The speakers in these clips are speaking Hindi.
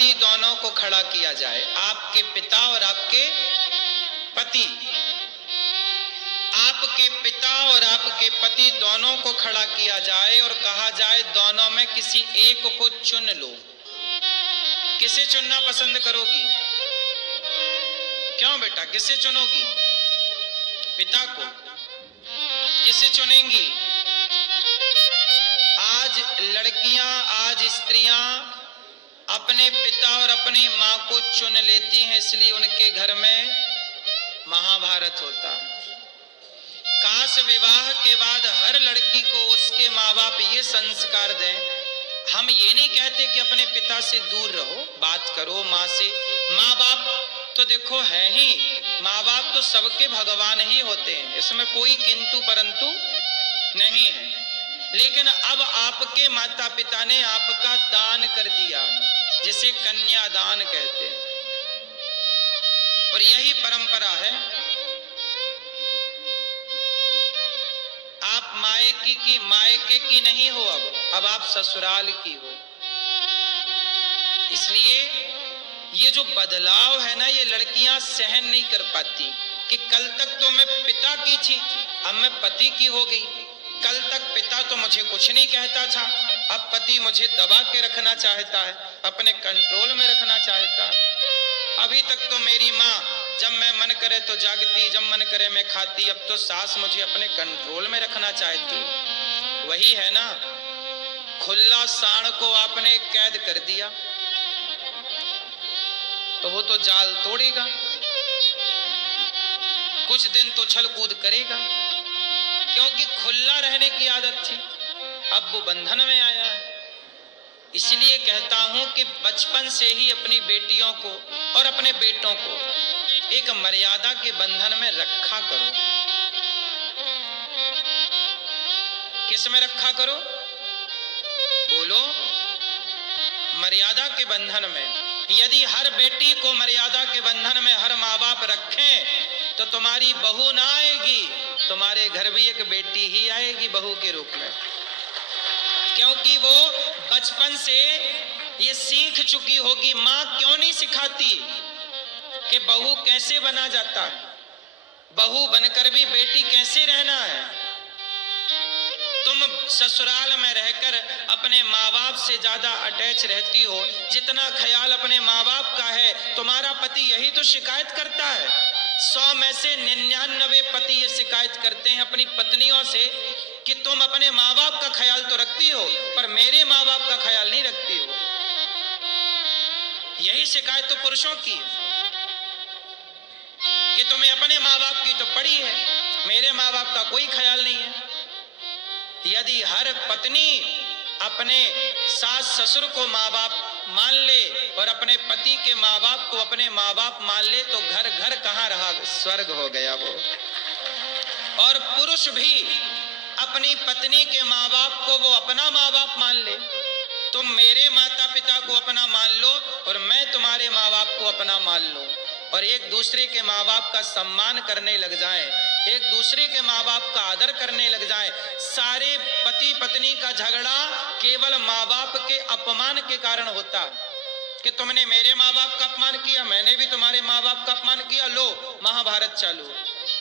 पति दोनों को खड़ा किया जाए, आपके पिता और आपके पति, आपके पिता और आपके पति दोनों को खड़ा किया जाए और कहा जाए दोनों में किसी एक को चुन लो। किसे चुनना पसंद करोगी? क्यों बेटा, किसे चुनोगी? पिता को। किसे चुनेंगी? आज लड़कियां, आज स्त्रियां अपने पिता और अपनी मां को चुन लेती हैं, इसलिए उनके घर में महाभारत होता। काश विवाह के बाद हर लड़की को उसके माँ बाप ये संस्कार दें। हम ये नहीं कहते कि अपने पिता से दूर रहो, बात करो माँ से। माँ बाप तो देखो है ही, माँ बाप तो सबके भगवान ही होते हैं, इसमें कोई किंतु परंतु नहीं है। लेकिन अब आपके माता पिता ने आपका दान कर दिया, जिसे कन्यादान कहते हैं, और यही परंपरा है। आप मायके की नहीं हो, अब आप ससुराल की हो। इसलिए ये जो बदलाव है ना, ये लड़कियां सहन नहीं कर पाती कि कल तक तो मैं पिता की थी, अब मैं पति की हो गई। कल तक पिता तो मुझे कुछ नहीं कहता था, अब पति मुझे दबा के रखना चाहता है, अपने कंट्रोल में रखना चाहता है। अभी तक तो मेरी माँ जब मैं मन करे तो जागती, जब मन करे मैं खाती, अब तो सास मुझे अपने कंट्रोल में रखना चाहती। वही है ना, खुला सांड को आपने कैद कर दिया तो वो तो जाल तोड़ेगा, कुछ दिन तो छल कूद करेगा, क्योंकि खुला रहने की आदत थी, अब वो बंधन में आया है। इसलिए कहता हूं कि बचपन से ही अपनी बेटियों को और अपने बेटों को एक मर्यादा के बंधन में रखा करो। किस में रखा करो? बोलो। मर्यादा के बंधन में। यदि हर बेटी को मर्यादा के बंधन में हर माँ बाप रखें तो तुम्हारी बहू ना आएगी, तुम्हारे घर भी एक बेटी ही आएगी बहू के रूप में, क्योंकि वो बचपन से ये सीख चुकी होगी। माँ क्यों नहीं सिखाती कि बहू कैसे बना जाता है, बहू बनकर भी बेटी कैसे रहना है। तुम ससुराल में रहकर अपने माँ बाप से ज्यादा अटैच रहती हो, जितना ख्याल अपने माँ बाप का है तुम्हारा पति यही तो शिकायत करता है। 100 में से 99 पति ये शिकायत करते हैं अपनी पत्नियों से कि तुम अपने माँ बाप का ख्याल तो रखती हो पर मेरे माँ बाप का ख्याल नहीं रखती हो। यही शिकायत तो पुरुषों की है कि तुम्हें अपने माँ बाप की तो पड़ी है, मेरे माँ बाप का कोई ख्याल नहीं है। यदि हर पत्नी अपने सास ससुर को माँ बाप मान ले और अपने पति के माँ बाप को अपने माँ बाप मान ले तो घर घर कहाँ रहा, स्वर्ग हो गया वो। और पुरुष भी अपनी पत्नी के माँ बाप को वो अपना माँ बाप मान ले। तुम मेरे माता पिता को अपना मान लो और मैं तुम्हारे माँ बाप को अपना मान लो, और एक दूसरे के माँ बाप का सम्मान करने लग जाएं, एक दूसरे के माँ बाप का आदर करने लग जाएं। सारे पति पत्नी का झगड़ा केवल माँ बाप के अपमान के कारण होता है कि तुमने मेरे माँ बाप का अपमान किया, मैंने भी तुम्हारे माँ बाप का अपमान किया, लो महाभारत चालू।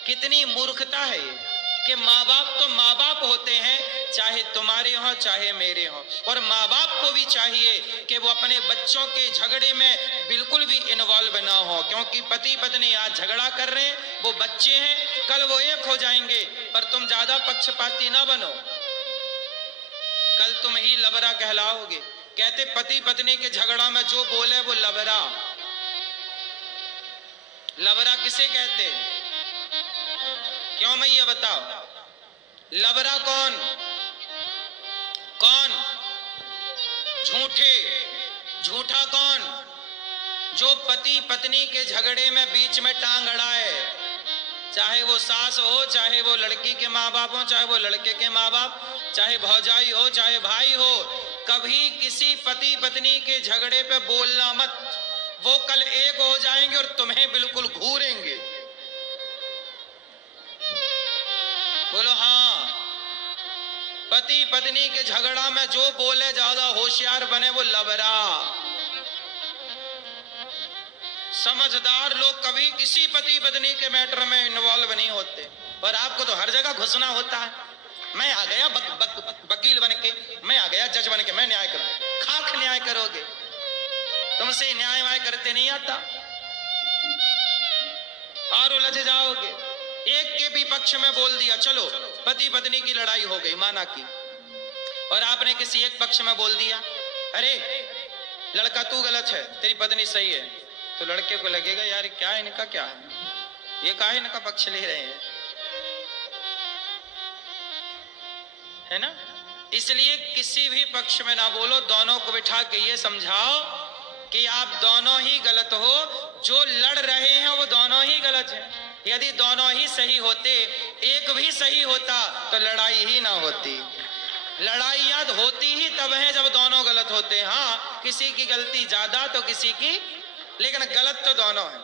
कितनी मूर्खता है ये कि माँ बाप तो माँ बाप होते हैं, चाहे तुम्हारे हो चाहे मेरे हो, और माँ बाप को भी चाहिए कि वो अपने बच्चों के झगड़े में बिल्कुल भी इन्वॉल्व ना हो, क्योंकि पति पत्नी आज झगड़ा कर रहे हैं, वो बच्चे हैं, कल वो एक हो जाएंगे। पर तुम ज्यादा पक्षपाती ना बनो, कल तुम ही लबरा कहलाओगे। कहते पति पत्नी के झगड़ा में जो बोले वो लबरा। लबरा किसे कहते? क्यों मैया बताओ, लबरा कौन? कौन? झूठे। झूठा कौन? जो पति पत्नी के झगड़े में बीच में टांग अड़ाए, चाहे वो सास हो, चाहे वो लड़की के माँ बाप हो, चाहे वो लड़के के माँ बाप, चाहे भौजाई हो, चाहे भाई हो। कभी किसी पति पत्नी के झगड़े पे बोलना मत, वो कल एक हो जाएंगे और तुम्हें बिल्कुल घूरेंगे। बोलो हाँ। पति पत्नी के झगड़ा में जो बोले ज्यादा होशियार बने वो लबरा। समझदार लोग कभी किसी पति पत्नी के मैटर में इन्वॉल्व नहीं होते, और आपको तो हर जगह घुसना होता है। मैं आ गया वकील बन के, मैं आ गया जज बन के, मैं न्याय करूं। खाक न्याय करोगे, तुमसे न्याय वाय करते नहीं आता और उलझ जाओगे। एक के भी पक्ष में बोल दिया, चलो पति पत्नी की लड़ाई हो गई, माना की, और आपने किसी एक पक्ष में बोल दिया, अरे लड़का तू गलत है, तेरी पत्नी सही है, तो लड़के को लगेगा यार क्या है इनका, क्या है ये, काहे इनका पक्ष ले रहे हैं, है ना। इसलिए किसी भी पक्ष में ना बोलो, दोनों को बिठा के ये समझाओ कि आप दोनों ही गलत हो, जो लड़ रहे हैं वो दोनों ही गलत हैं। यदि दोनों ही सही होते, एक भी सही होता तो लड़ाई ही ना होती। लड़ाइयां होती ही तब है जब दोनों गलत होते हैं। हाँ, किसी की गलती ज्यादा तो किसी की, लेकिन गलत तो दोनों है।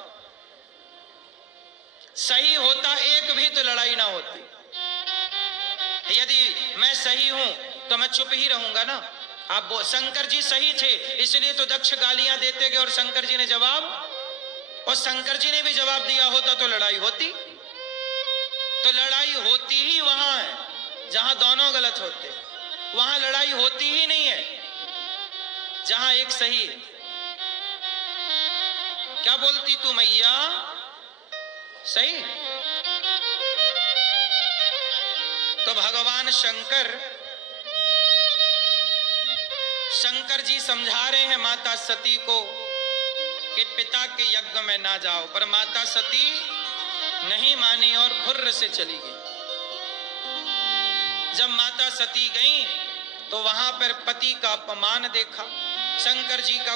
सही होता एक भी तो लड़ाई ना होती। यदि मैं सही हूं तो मैं चुप ही रहूंगा ना। आप शंकर जी सही थे, इसलिए तो दक्ष गालियां देते गए और शंकर जी ने जवाब, और शंकर जी ने भी जवाब दिया होता तो लड़ाई होती। तो लड़ाई होती ही वहां है जहां दोनों गलत होते, वहां लड़ाई होती ही नहीं है जहां एक सही है। क्या बोलती तू मैया, सही। तो भगवान शंकर जी समझा रहे हैं माता सती को कि पिता के यज्ञ में ना जाओ, पर माता सती नहीं मानी और खुर्र से चली गई। जब माता सती गई तो वहां पर पति का अपमान देखा, शंकर जी का